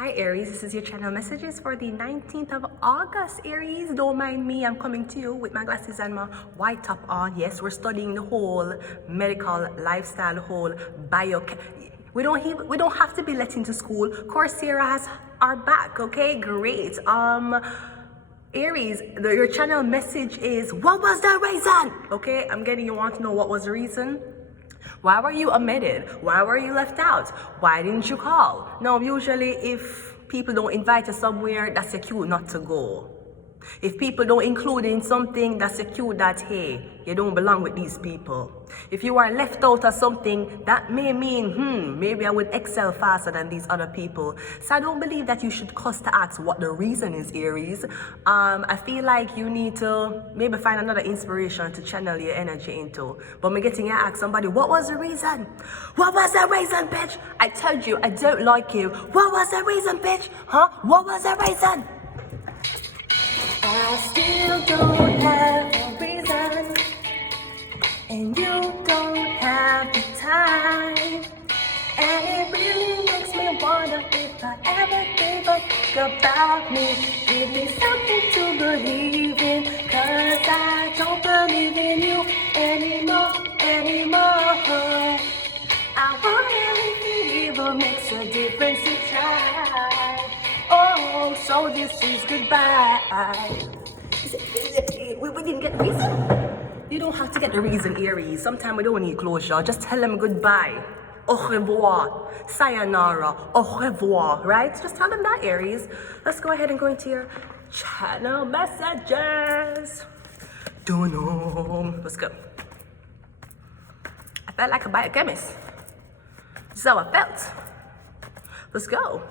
Hi Aries, this is your channel messages for the 19th of August. Aries, don't mind me, I'm coming to you with my glasses and my white top on. Yes, we're studying the whole medical lifestyle, whole bio. We don't have to be let into school. Coursera has our back, okay? Great. Aries, your channel message is, what was the reason? Okay, I'm getting you want to know what was the reason. Why were you omitted? Why were you left out? Why didn't you call? No, usually if people don't invite you somewhere, that's a cue not to go. If people don't include you in something, that's a cue that, hey, you don't belong with these people. If you are left out of something, that may mean, maybe I would excel faster than these other people. So I don't believe that you should cuss to ask what the reason is, Aries. I feel like you need to maybe find another inspiration to channel your energy into. But me getting you ask somebody, what was the reason? What was the reason, bitch? I told you, I don't like you. What was the reason, bitch? Huh? What was the reason? I still don't have a reason, and you don't have the time. And it really makes me wonder if I ever gave a fuck about me. Give me something to believe in, 'cause I don't believe in you anymore. I wonder if it even makes a difference to try. Oh, so this is goodbye. We didn't get the reason. You don't have to get the reason, Aries. Sometimes we don't need closure. Just tell them goodbye. Au revoir. Sayonara. Au revoir. Right? Just tell them that, Aries. Let's go ahead and go into your channel messages. Don't know. Let's go. I felt like a biochemist. This is how I felt. Let's go.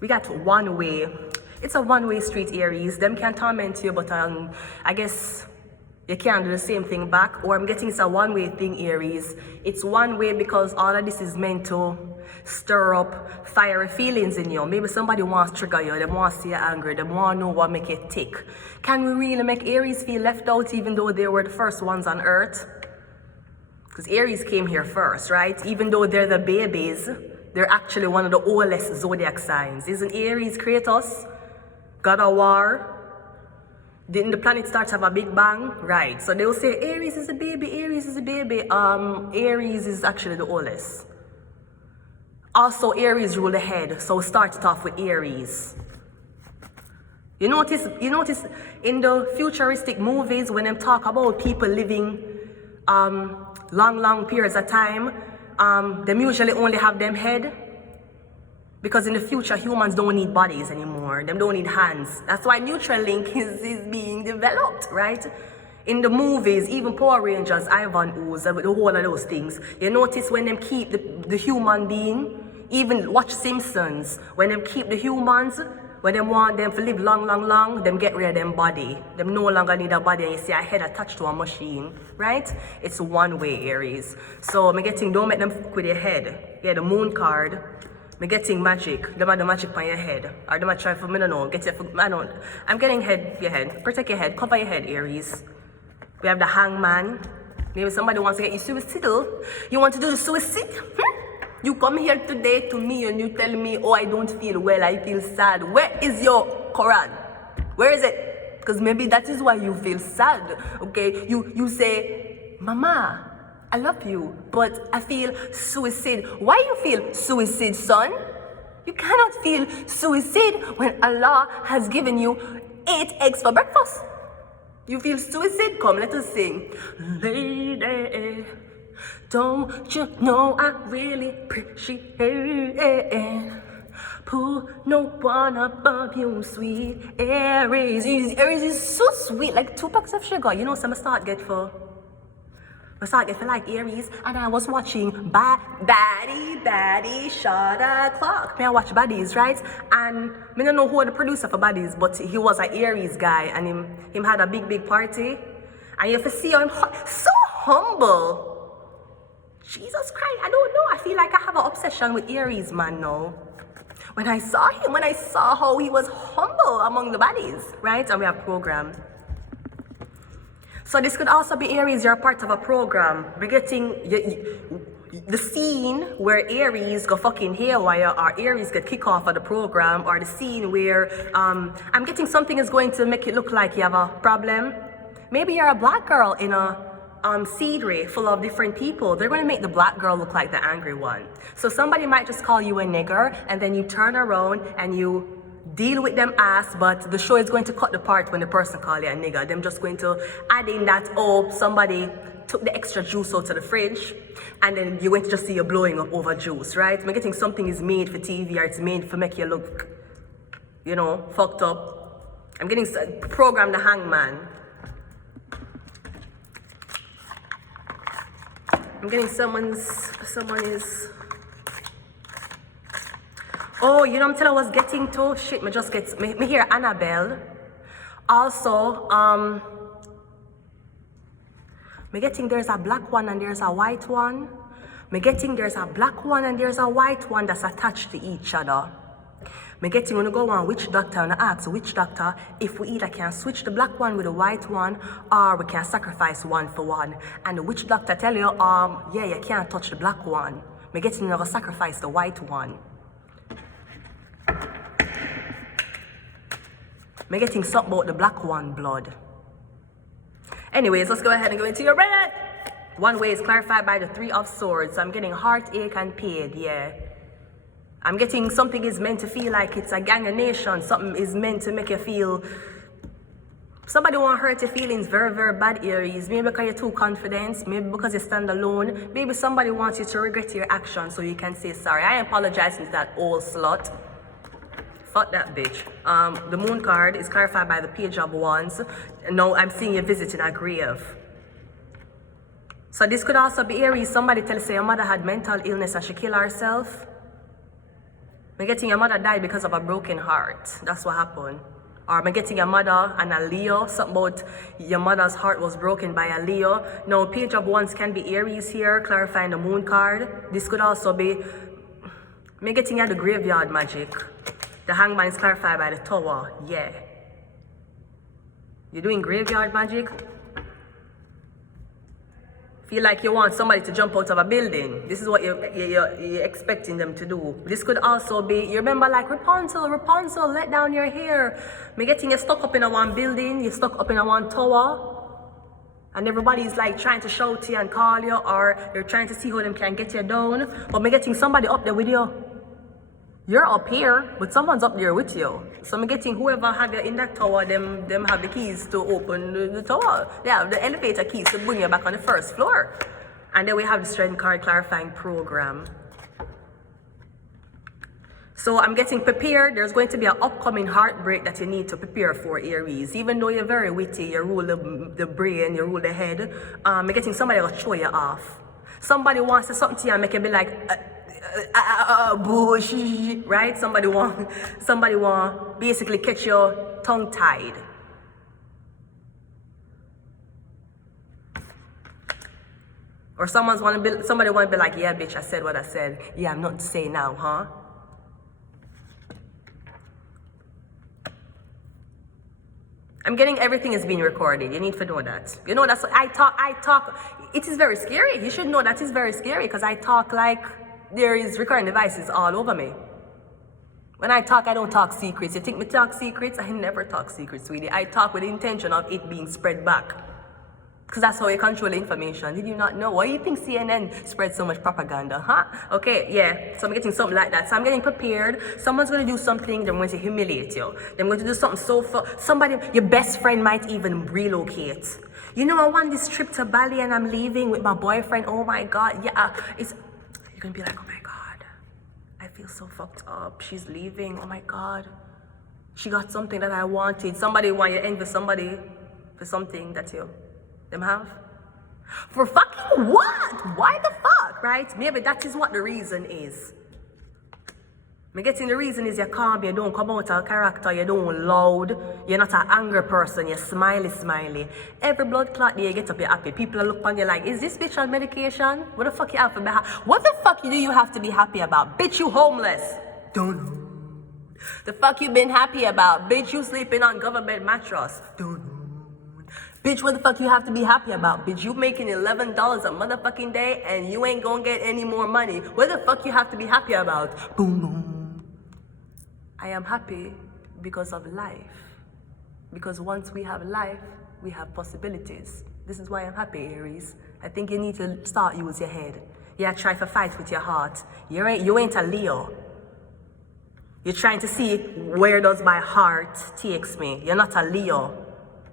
We got one way. It's a one-way street, Aries. Them can torment you, but I guess you can't do the same thing back. Or I'm getting it's a one-way thing, Aries. It's one way because all of this is meant to stir up fiery feelings in you. Maybe somebody wants to trigger you. They want to see you angry. They want to know what make you tick. Can we really make Aries feel left out even though they were the first ones on Earth? Because Aries came here first, right? Even though they're the babies, they're actually one of the oldest zodiac signs. Isn't Aries Kratos? God of war? Didn't the planet start to have a big bang? Right. So they'll say Aries is a baby, Aries is a baby. Aries is actually the oldest. Also, Aries rule the head. So start it off with Aries. You notice in the futuristic movies when they talk about people living long periods of time, them usually only have them head. Because in the future, humans don't need bodies anymore. Them don't need hands. That's why Neuralink is being developed, right? In the movies, even Power Rangers, Ivan Ooze, the whole of those things. You notice when them keep the human being, even watch Simpsons, when them keep the humans, when them want them to live long, them get rid of them body. Them no longer need a body and you see a head attached to a machine, right? It's one way, Aries. So I'm getting, don't make them fuck with your head. Yeah, the moon card. Me getting magic. Them are the magic on your head. Or them are trying for me, no. Get your, I don't. I'm getting your head. Protect your head. Cover your head, Aries. We have the hangman. Maybe somebody wants to get you suicidal. You want to do the suicide? You come here today to me and you tell me, oh, I don't feel well. I feel sad. Where is your Quran? Where is it? Because maybe that is why you feel sad. Okay? You say, Mama, I love you, but I feel suicide. Why you feel suicide, son? You cannot feel suicide when Allah has given you 8 eggs for breakfast. You feel suicide? Come, let us sing. Lady, don't you know I really appreciate it. Put no one above you, sweet Aries. Aries is so sweet, like 2 packs of sugar. You know, some start get for... I started getting like Aries, and I was watching Baddie Shot O'Clock. I watch Baddies, right? And I don't know who the producer for Baddies, but he was an Aries guy, and him had a big party. And you have to see him so humble. Jesus Christ, I don't know. I feel like I have an obsession with Aries, man, now. When I saw how he was humble among the Baddies, right? And we have program. So this could also be Aries, you're part of a program. We're getting, The scene where Aries go fucking haywire or Aries get kick off of the program, or the scene where I'm getting something is going to make it look like you have a problem. Maybe you're a black girl in a seed ray full of different people. They're going to make the black girl look like the angry one. So somebody might just call you a nigger, and then you turn around and you deal with them ass, but the show is going to cut the part when the person call you a nigger. Them just going to add in that, oh, somebody took the extra juice out of the fridge, and then you're going to just see you blowing up over juice, right? I'm getting something is made for TV, or it's made for make you look, you know, fucked up. I'm getting program the hangman. I'm getting someone is. Oh, you know what I was getting to? Shit, me hear Annabelle. Also, me getting there's a black one and there's a white one. Me getting there's a black one and there's a white one that's attached to each other. Me getting when you go on which doctor and ask which doctor if we either can switch the black one with the white one, or we can sacrifice one for one. And which doctor tell you, yeah, you can't touch the black one. Me getting you never sacrifice the white one. Me getting something about the black one blood. Anyways, let's go ahead and go into your red. One way is clarified by the 3 of Swords. I'm getting heartache and pain, yeah. I'm getting something is meant to feel like it's a gang of nation. Something is meant to make you feel. Somebody won't hurt your feelings very, very bad, Aries. Maybe because you're too confident. Maybe because you stand alone. Maybe somebody wants you to regret your actions so you can say sorry. I apologize to that old slut. Fuck that bitch. The moon card is clarified by the Page of Wands. Now I'm seeing you visiting a grave. So this could also be Aries. Somebody tell you your mother had mental illness and she killed herself. I'm getting your mother died because of a broken heart. That's what happened. Or I'm getting your mother and a Leo. Something about your mother's heart was broken by a Leo. Now Page of Wands can be Aries here, clarifying the moon card. This could also be me getting at the graveyard magic. The hangman is clarified by the Tower. Yeah. You're doing graveyard magic? Feel like you want somebody to jump out of a building. This is what you're expecting them to do. This could also be, you remember like Rapunzel, let down your hair. Me getting you stuck up in a one building, you're stuck up in a one tower. And everybody's like trying to shout to you and call you, or they're trying to see how them can get you down. But me getting somebody up there with you. You're up here, but someone's up there with you. So I'm getting whoever have you in that tower, them have the keys to open the tower. They have the elevator keys to bring you back on the first floor. And then we have the Strength card clarifying program. So I'm getting prepared. There's going to be an upcoming heartbreak that you need to prepare for, Aries. Even though you're very witty, you rule the brain, you rule the head. I'm getting somebody will show you off. Somebody wants to say something to you and make you be like, bullshit, right? Somebody want basically catch your tongue tied. Or somebody want to be like, yeah, bitch, I said what I said. Yeah, I'm not to say now, huh? I'm getting everything is being recorded. You need to know that. You know that's what I talk. It is very scary. You should know that it's very scary because I talk like there is recording devices all over me. When I talk, I don't talk secrets. You think me talk secrets? I never talk secrets, sweetie. I talk with the intention of it being spread back. Because that's how you control information. Did you not know? Why do you think CNN spreads so much propaganda, huh? Okay, yeah. So I'm getting something like that. So I'm getting prepared. Someone's going to do something. They're going to humiliate you. They're going to do something so fun. Somebody, your best friend might even relocate. You know, I want this trip to Bali and I'm leaving with my boyfriend. Oh my God. Yeah, you're going to be like, oh my God. I feel so fucked up. She's leaving. Oh my God. She got something that I wanted. Somebody want you to envy somebody for something that them have? For fucking what? Why the fuck, right? Maybe that is what the reason is. Me getting the reason is you're calm, you don't come out of character, you don't loud, you're not an angry person, you're smiley. Every blood clot day you get up, you're happy. People look on you like, is this bitch on medication? What the fuck you have to be happy? What the fuck do you have to be happy about? Bitch, you homeless. Don't know. The fuck you been happy about? Bitch, you sleeping on government mattress. Don't know. Bitch, what the fuck you have to be happy about? Bitch, you making $11 a motherfucking day and you ain't gonna get any more money. What the fuck you have to be happy about? Boom, boom. I am happy because of life. Because once we have life, we have possibilities. This is why I'm happy, Aries. I think you need to start use your head. Yeah, try to fight with your heart. You ain't a Leo. You're trying to see where does my heart takes me. You're not a Leo.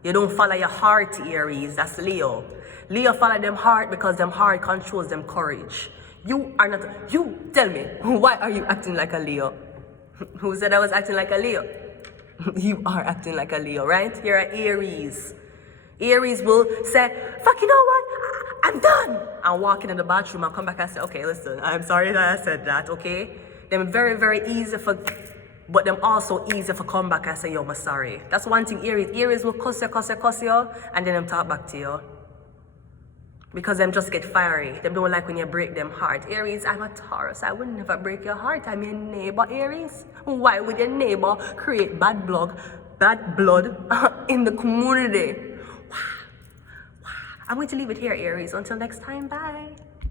You don't follow your heart, Aries. That's Leo. Leo follow them heart because them heart controls them courage. You are not. You tell me, why are you acting like a Leo? Who said I was acting like a Leo? You are acting like a Leo, right? You're an Aries. Aries will say, fuck, you know what? I'm done. And walk into the bathroom and come back and say, okay, listen, I'm sorry that I said that, okay? Them very, very easy for, but them also easy for come back and say, yo, I'm sorry. That's one thing, Aries. Aries will cuss you, and then them talk back to you. Because them just get fiery. Them don't like when you break them heart. Aries, I'm a Taurus. I would never break your heart. I'm your neighbor, Aries. Why would your neighbor create bad blood in the community? Wow. I'm going to leave it here, Aries. Until next time, bye.